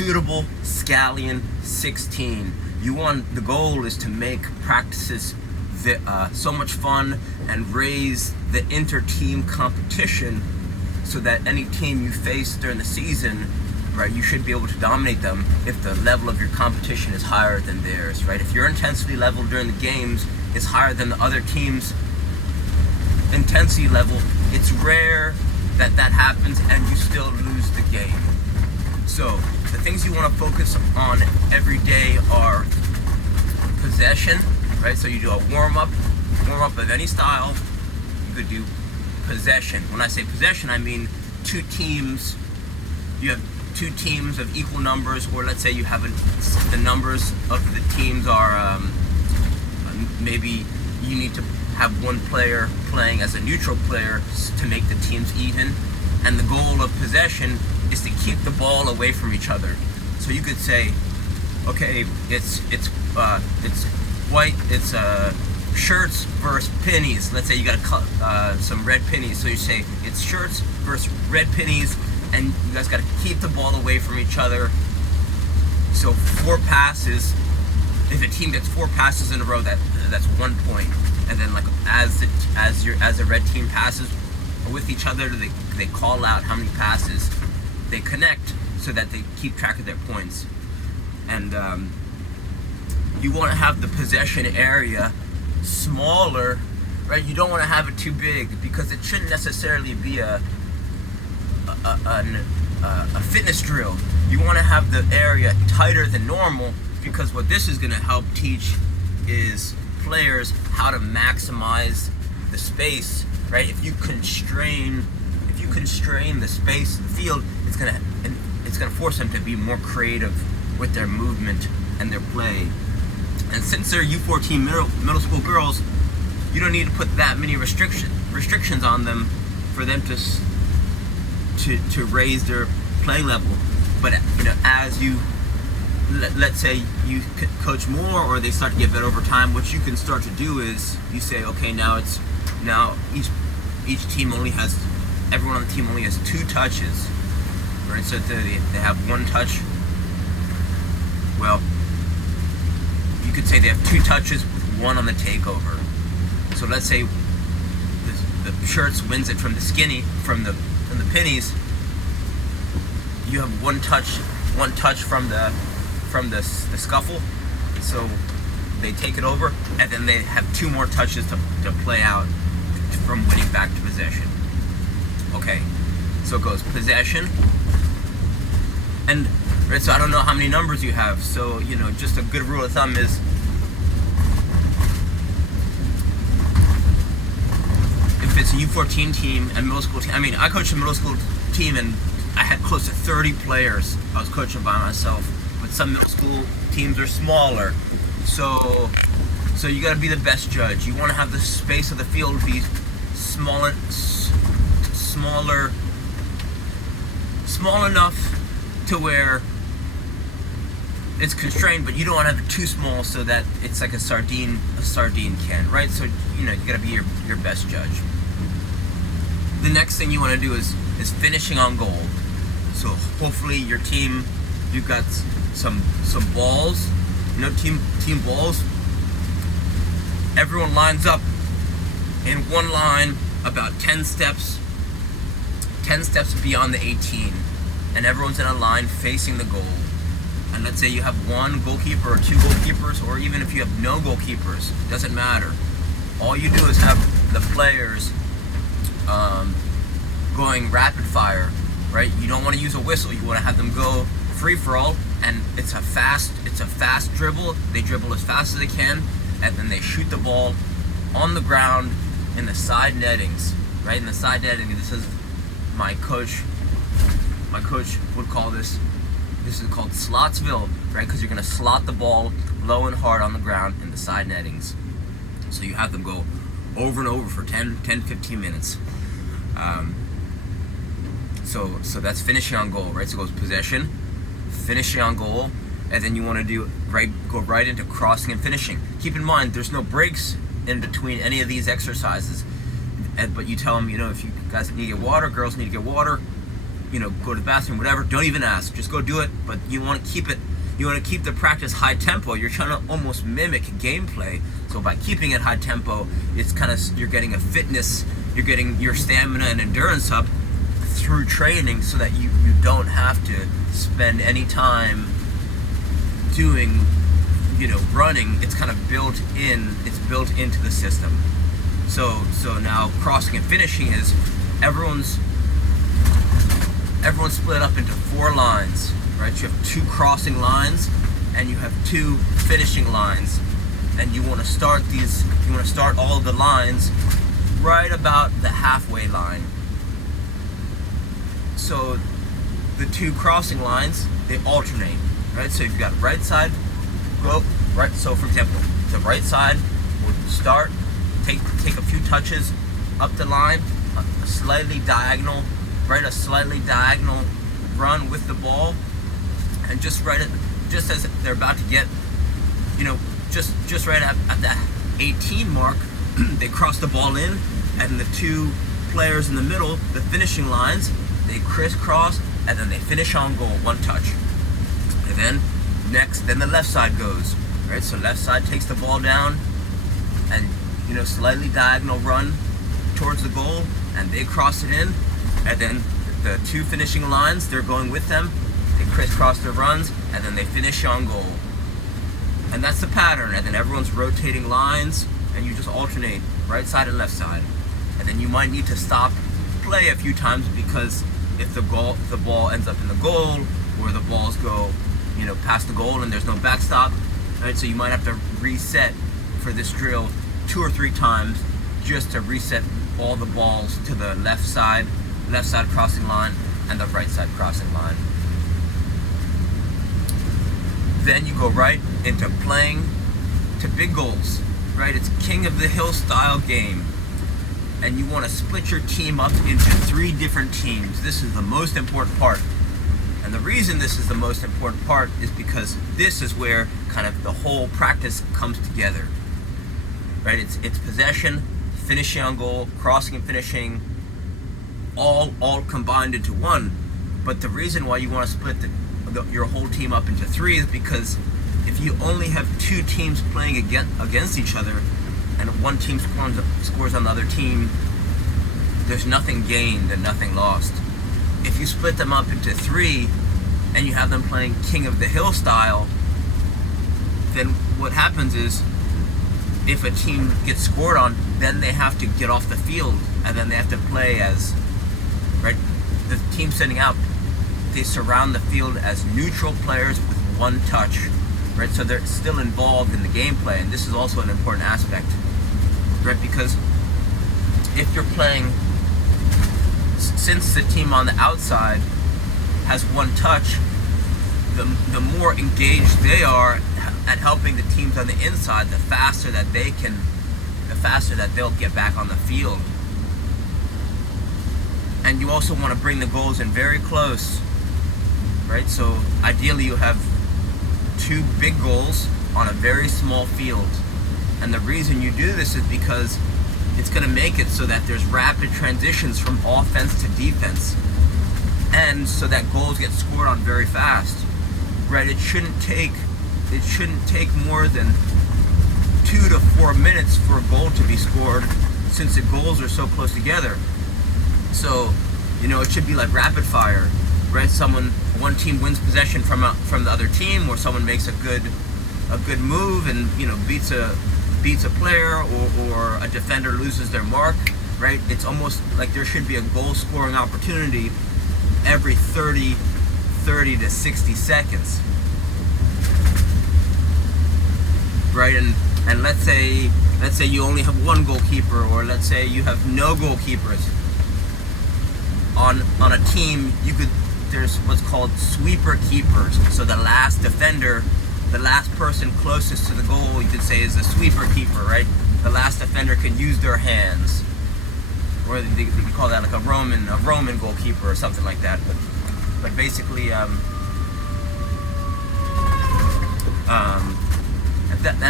suitable scallion 16. The goal is to make practices so much fun and raise the inter-team competition so that any team you face during the season, right, you should be able to dominate them if the level of your competition is higher than theirs, right? If your intensity level during the games is higher than the other team's intensity level, it's rare that happens and you still lose the game. So the things you want to focus on every day are possession, right? So you do a warm-up of any style. You could do possession. When I say possession, I mean two teams. You have two teams of equal numbers, or let's say you have the numbers of the teams are maybe you need to have one player playing as a neutral player to make the teams even, and the goal of possession is to keep the ball away from each other. So you could say, okay, it's shirts versus pennies. Let's say you got some red pennies, so you say it's shirts versus red pennies, and you guys got to keep the ball away from each other. So 4 passes. If a team gets 4 passes in a row, that's 1 point. And then like as the red team passes with each other, they call out how many passes they connect so that they keep track of their points. And you want to have the possession area smaller, right? You don't want to have it too big because it shouldn't necessarily be a fitness drill. You want to have the area tighter than normal, because what this is going to help teach is players how to maximize the space, right? If you constrain the space of the field, it's going to force them to be more creative with their movement and their play. And since they're u14 middle school girls, you don't need to put that many restrictions on them for them to raise their play level. But as you let's say you coach more, or they start to get better over time, what you can start to do is you say, okay, now each team everyone on the team only has 2 touches, right? So they have 1 touch. Well, you could say they have 2 touches with 1 on the takeover. So let's say the shirts wins it from the skinny, from the pennies. You have 1 touch from the scuffle, so they take it over, and then they have 2 more touches to play out from winning back to possession. Okay, so it goes possession, and right, so I don't know how many numbers you have, so just a good rule of thumb is if it's a u14 team and middle school team. I mean, I coached a middle school team and I had close to 30 players I was coaching by myself. But some middle school teams are smaller, so you got to be the best judge. You want to have the space of the field be small enough to where it's constrained, but you don't want to have it too small so that it's like a sardine can, right? So you got to be your best judge. The next thing you want to do is finishing on goal. So hopefully your team, you've got some balls, team balls. Everyone lines up in one line about 10 steps beyond the 18, and everyone's in a line facing the goal. And let's say you have 1 goalkeeper or 2 goalkeepers, or even if you have no goalkeepers, doesn't matter. All you do is have the players going rapid fire, right? You don't want to use a whistle. You want to have them go free for all, and it's a fast dribble. They dribble as fast as they can, and then they shoot the ball on the ground in the side nettings, right? In the side netting. This is my coach would call this is called Slotsville, right? Because you're going to slot the ball low and hard on the ground in the side nettings. So you have them go over and over for 10-15 minutes. So that's finishing on goal, right? So it goes possession, finishing on goal, and then you want to go right into crossing and finishing. Keep in mind, there's no breaks in between any of these exercises. But you tell them, if you guys need to get water, girls need to get water, go to the bathroom, whatever, don't even ask. Just go do it. But you want to keep it. You want to keep the practice high tempo. You're trying to almost mimic gameplay. So by keeping it high tempo, it's kind of, you're getting a fitness, you're getting your stamina and endurance up through training, so that you don't have to spend any time doing, running. It's kind of built in. It's built into the system. So now crossing and finishing is everyone's split up into 4 lines, right? You have 2 crossing lines and you have 2 finishing lines, and you want to start all of the lines right about the halfway line. So the 2 crossing lines, they alternate, right? So you've got right side, go right. So for example, the right side will start, take a few touches up the line, a slightly diagonal run with the ball, and just as they're about to get, just right at that 18 mark, they cross the ball in, and the 2 players in the middle, the finishing lines, they crisscross, and then they finish on goal, 1 touch. And then then the left side goes, right? So left side takes the ball down, and slightly diagonal run towards the goal, and they cross it in, and then the 2 finishing lines, they're going with them, they crisscross their runs, and then they finish on goal. And that's the pattern. And then everyone's rotating lines, and you just alternate right side and left side. And then you might need to stop play a few times, because if the ball ends up in the goal, or the balls go past the goal and there's no backstop, right? So you might have to reset for this drill 2 or 3 times, just to reset all the balls to the left side crossing line and the right side crossing line. Then you go right into playing to big goals, right? It's King of the Hill style game, and you want to split your team up into 3 different teams. This is the most important part. And the reason this is the most important part is because this is where kind of the whole practice comes together, right? It's possession, finishing on goal, crossing and finishing, all combined into one. But the reason why you want to split your whole team up into 3 is because if you only have 2 teams playing against each other, and one team scores on the other team, there's nothing gained and nothing lost. If you split them up into 3 and you have them playing King of the Hill style, then what happens is, if a team gets scored on, then they have to get off the field, and then they have to play as, right, the team sending out, they surround the field as neutral players with 1 touch, right? So they're still involved in the gameplay, and this is also an important aspect, right? Because if you're playing, since the team on the outside has 1 touch, the more engaged they are at helping the teams on the inside, the faster that they'll get back on the field. And you also want to bring the goals in very close, right? So ideally you have 2 big goals on a very small field. And the reason you do this is because it's going to make it so that there's rapid transitions from offense to defense, and so that goals get scored on very fast, right? It shouldn't take more than 2 to 4 minutes for a goal to be scored, since the goals are so close together. So it should be like rapid fire, right? One team wins possession from the other team, or someone makes a good move and beats a player, or a defender loses their mark, right? It's almost like there should be a goal scoring opportunity every 30 to 60 seconds, right? And let's say you only have 1 goalkeeper, or let's say you have no goalkeepers on a team. There's what's called sweeper keepers. So the last defender, the last person closest to the goal, you could say, is the sweeper keeper, right? The last defender can use their hands, or they call that like a Roman goalkeeper or something like that. But basically, and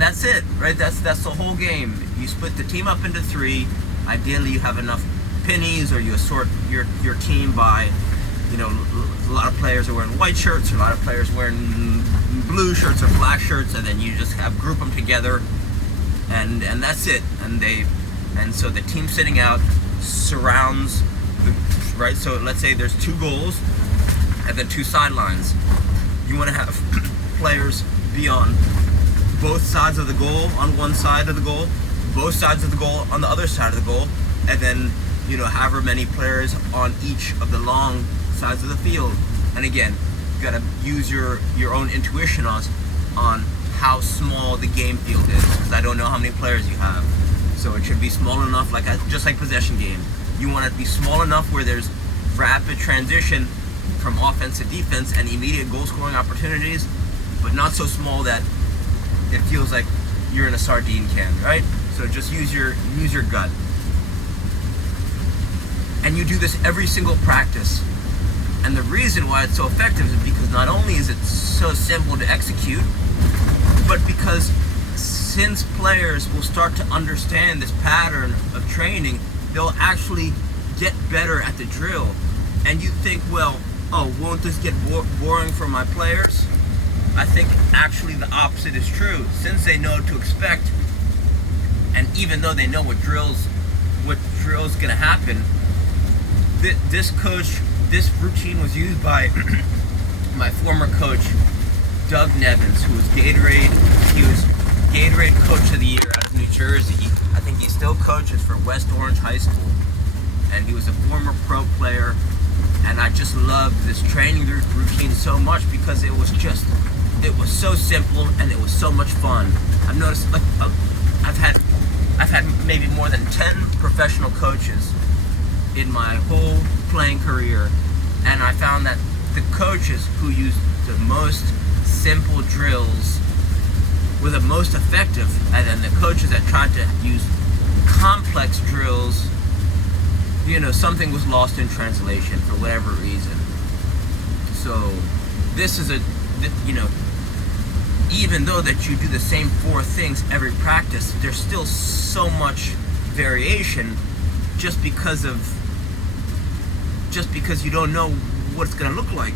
that's it, right? That's the whole game. You split the team up into 3. Ideally, you have enough pennies, or you assort your team by A lot of players are wearing white shirts, a lot of players wearing blue shirts or black shirts, and then you just group them together, and that's it. And so the team sitting out surrounds right. So let's say there's 2 goals and then 2 sidelines. You want to have players be on both sides of the goal, on one side of the goal, both sides of the goal on the other side of the goal, and then however many players on each of the long sides of the field. And again, you gotta use your own intuition on how small the game field is, because I don't know how many players you have. So it should be small enough, just like possession game. You want it to be small enough where there's rapid transition from offense to defense and immediate goal scoring opportunities, but not so small that it feels like you're in a sardine can, right? So just use your gut. And you do this every single practice. And the reason why it's so effective is because not only is it so simple to execute, but because since players will start to understand this pattern of training, they'll actually get better at the drill. And you think, well, won't this get boring for my players? I think actually the opposite is true. Since they know what to expect, and even though they know what drill's gonna happen, this routine was used by my former coach, Doug Nevins, who was Gatorade. He was Gatorade Coach of the Year out of New Jersey. I think he still coaches for West Orange High School, and he was a former pro player. And I just loved this training routine so much because it was so simple and it was so much fun. I've noticed, I've had maybe more than 10 professional coaches in my whole playing career, and I found that the coaches who used the most simple drills were the most effective, and then the coaches that tried to use complex drills, something was lost in translation for whatever reason. So this is even though that you do the same 4 things every practice, there's still so much variation just because you don't know what it's going to look like.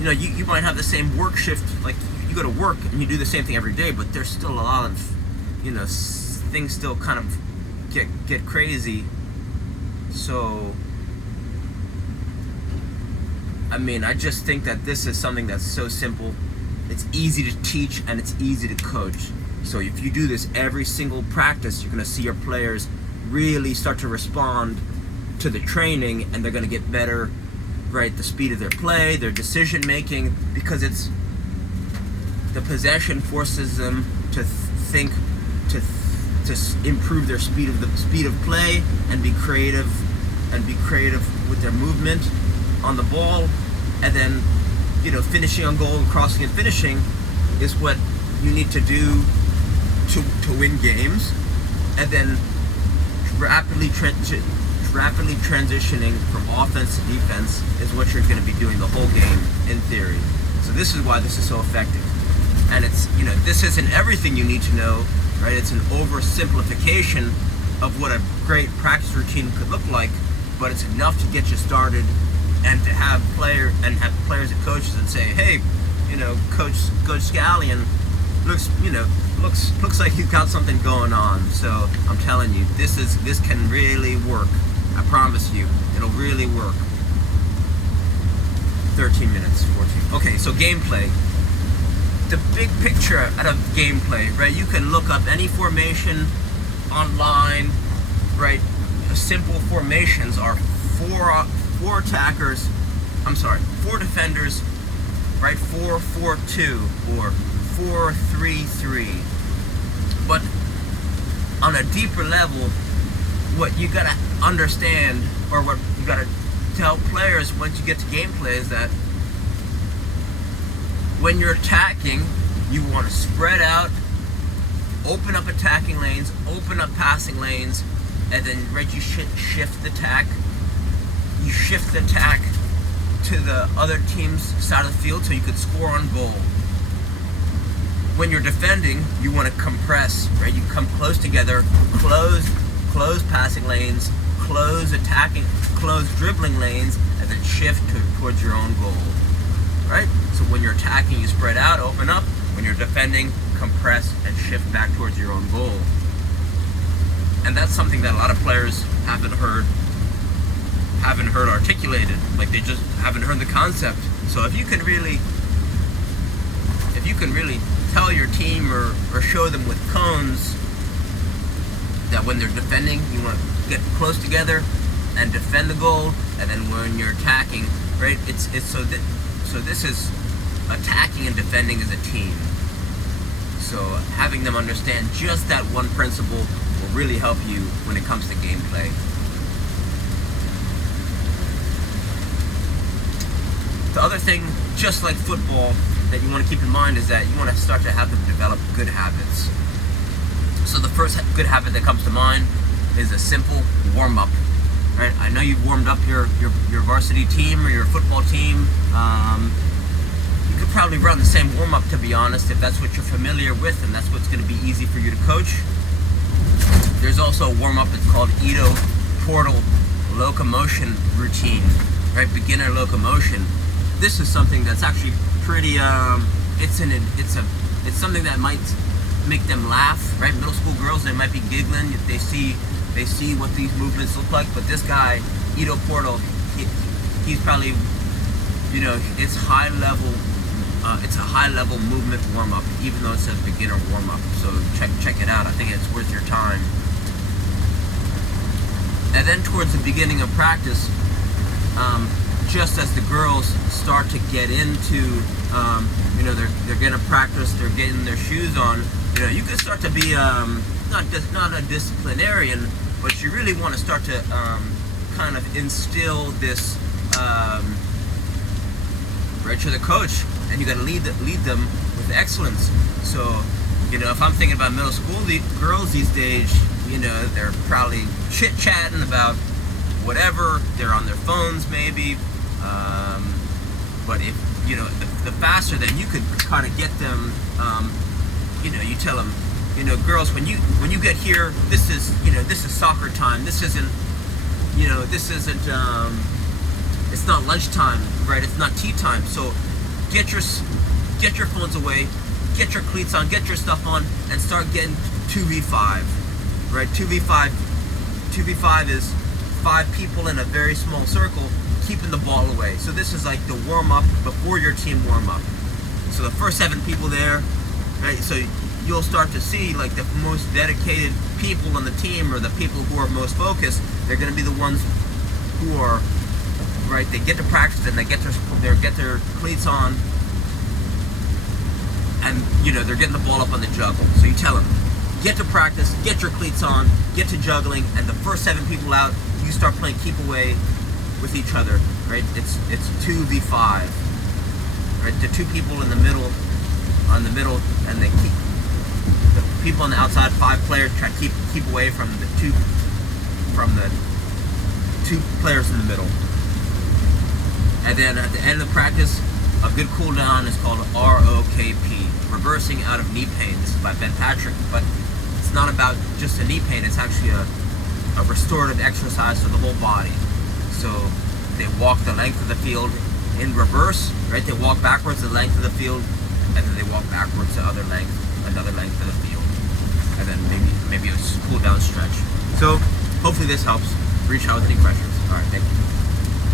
You might have the same work shift, like you go to work and you do the same thing every day, but there's still a lot of, things still kind of get crazy. So, I just think that this is something that's so simple. It's easy to teach and it's easy to coach. So if you do this every single practice, you're going to see your players really start to respond to the training, and they're going to get better, right? The speed of their play, their decision making, because the possession forces them to think, to improve their speed of play and be creative with their movement on the ball, and then finishing on goal and crossing and finishing is what you need to do to win games, and then rapidly transitioning from offense to defense is what you're going to be doing the whole game in theory. So this is why this is so effective. And it's, this isn't everything you need to know, right? It's an oversimplification of what a great practice routine could look like, but it's enough to get you started, and to have players and coaches and say, hey, Coach Scallion looks like he's got something going on. So I'm telling you, this can really work. I promise you, it'll really work. 13 minutes, 14. Okay, so gameplay. The big picture out of gameplay, right? You can look up any formation online, right? Simple formations are four defenders, right? 4-4-2 or 4-3-3. But on a deeper level, what you gotta understand, or what you gotta tell players once you get to gameplay, is that when you're attacking, you want to spread out, open up attacking lanes, open up passing lanes, and then you shift the attack. You shift the attack to the other team's side of the field so you could score on goal. When you're defending, you want to compress, right? You come close together, close passing lanes, close dribbling lanes, and then shift towards your own goal. Right? So when you're attacking, you spread out, open up. When you're defending, compress and shift back towards your own goal. And that's something that a lot of players haven't heard articulated. Like, they just haven't heard the concept. So if you can really tell your team or show them with cones that when they're defending, you want to get close together and defend the goal, and then when you're attacking, right? So this is attacking and defending as a team. So having them understand just that one principle will really help you when it comes to gameplay. The other thing, just like football, that you want to keep in mind is that you want to start to have them develop good habits. So the first good habit that comes to mind is a simple warm-up. Right? I know you've warmed up your varsity team or your football team. You could probably run the same warm-up, to be honest, if that's what you're familiar with and that's what's going to be easy for you to coach. There's also a warm-up, it's called Edo Portal Locomotion Routine, right? Beginner locomotion. This is something that's actually pretty, it's something that might make them laugh, right? Middle school girls, they might be giggling if they see what these movements look like, but this guy, Edo Portal, he's probably, it's a high level movement warm-up, even though it's a beginner warm-up. So check it out. I think it's worth your time. And then towards the beginning of practice, just as the girls start to get into, they're getting practice, they're getting their shoes on, you can start to be not a disciplinarian, but you really want to start to kind of instill this right to the coach, and you got to lead them with excellence. So, if I'm thinking about middle school girls these days, they're probably chit-chatting about whatever, they're on their phones maybe, but if, the faster then you could kind of get them, you tell them, girls, when you get here, this is soccer time, this isn't, it's not lunchtime, right? It's not tea time. So get your phones away, get your cleats on, get your stuff on, and start getting 2v5, right? 2v5 is 5 people in a very small circle keeping the ball away. So this is like the warm-up before your team warm-up. So the first 7 people there, right? So you'll start to see like the most dedicated people on the team, or the people who are most focused, they're going to be the ones who are, right, they get to practice and they get their cleats on, and they're getting the ball up on the juggle. So you tell them, get to practice, get your cleats on, get to juggling, and the first 7 people out, you start playing keep away with each other, right? It's 2v5, right? The 2 people in the middle, and they keep the people on the outside. 5 players try to keep away from the two players in the middle. And then at the end of the practice, a good cool down is called ROKP, reversing out of knee pain. This is by Ben Patrick, but it's not about just a knee pain. It's actually a restorative exercise for the whole body. So they walk the length of the field in reverse, right? They walk backwards the length of the field, and then they walk backwards the another length of the field, and then maybe a cool down stretch. So hopefully this helps. Reach out with any questions. All right, thank you.